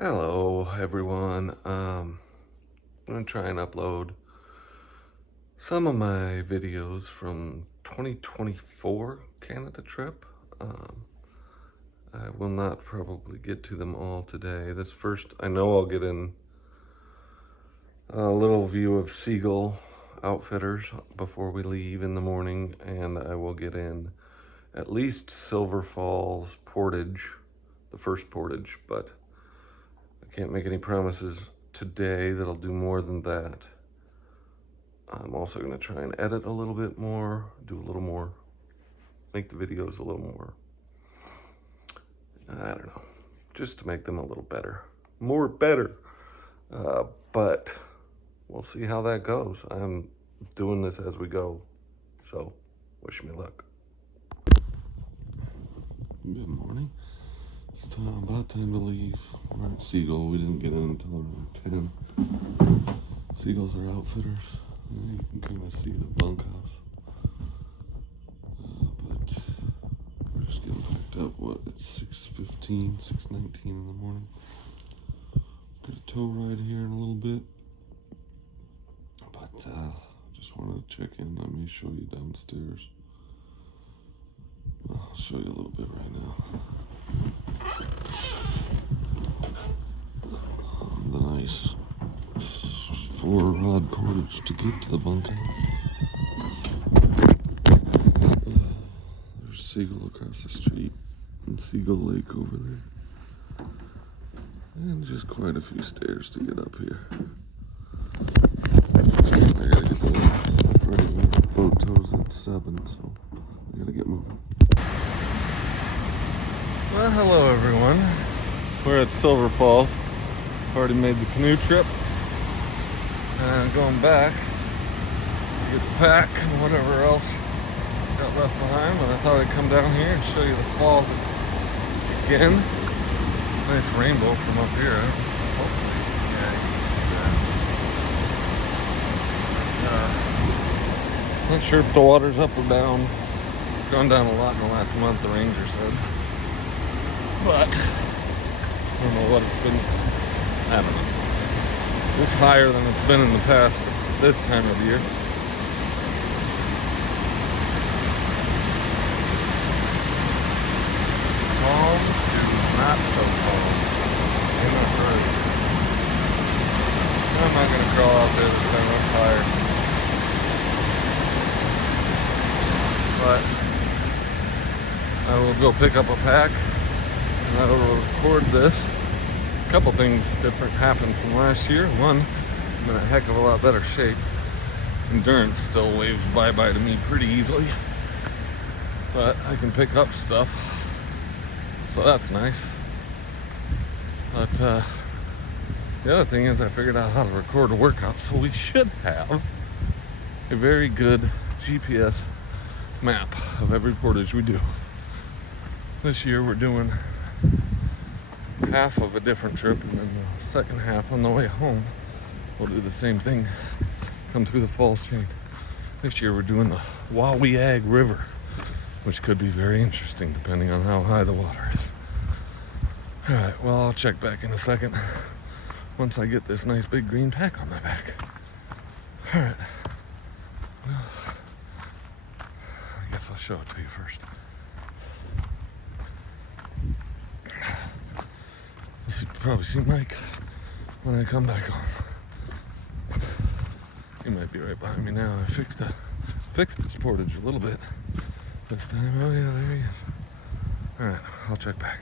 Hello everyone. I'm gonna try and upload some of my videos from 2024 Canada trip. I will not probably get to them all today. This first, I know I'll get in a little view of Seagull Outfitters before we leave in the morning, and I will get in at least Silver Falls Portage, the first portage, but I can't make any promises today that I'll do more than that. I'm also going to try and edit a little bit more, do a little more, make the videos a little more, I don't know, just to make them a little better. Better. But we'll see how that goes. I'm doing this as we go, so wish me luck. Good morning. It's about time to leave. We're at Seagull. We didn't get in until around 10. Seagulls are outfitters. You can kind of see the bunkhouse. But we're just getting packed up. What? It's 6:15, 6:19 in the morning. Got a tow ride here in a little bit. But just wanted to check in. Let me show you downstairs. I'll show you a little bit right now. The nice 4-rod portage to get to the bunkhouse. There's Seagull across the street and Seagull Lake over there. And just quite a few stairs to get up here. I gotta get the ready. Boat tows at 7, so I gotta get moving. Well, hello everyone. We're at Silver Falls. Already made the canoe trip. And going back to get the pack and whatever else got left behind. But I thought I'd come down here and show you the falls again. Nice rainbow from up here. Hopefully, yeah, you can see that. Not sure if the water's up or down. It's gone down a lot in the last month, the ranger said. But I don't know what it's been. I don't know. It's higher than it's been in the past this time of year. Calm to not so calm. In a hurry. I'm not going to crawl out there this time. I'm tired. But I will go pick up a pack and I will record this. A couple things different happened from last year. One, I'm in a heck of a lot better shape. Endurance still waves bye-bye to me pretty easily, but I can pick up stuff, so that's nice. But the other thing is I figured out how to record a workout, so we should have a very good GPS map of every portage we do. This year we're doing half of a different trip, and then the second half on the way home we'll do the same thing, come through the falls chain. This year we're doing the Wawiag River, which could be very interesting depending on how high the water is. Alright, well, I'll check back in a second once I get this nice big green pack on my back. Alright, well, I guess I'll show it to you first. You'll probably see Mike when I come back on. He might be right behind me now. I fixed his portage a little bit this time. Oh yeah, there he is. Alright, I'll check back.